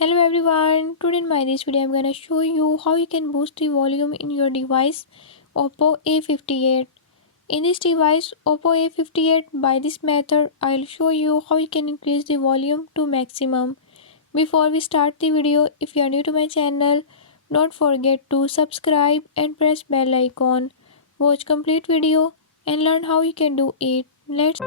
Hello everyone, today in my this video I'm gonna show you how you can boost the volume in your device Oppo A58. In this device Oppo A58, by this method I'll show you how you can increase the volume to maximum. Before we start the video, if you are new to my channel, don't forget to subscribe and press bell icon. Watch complete video and learn how you can do it. Let's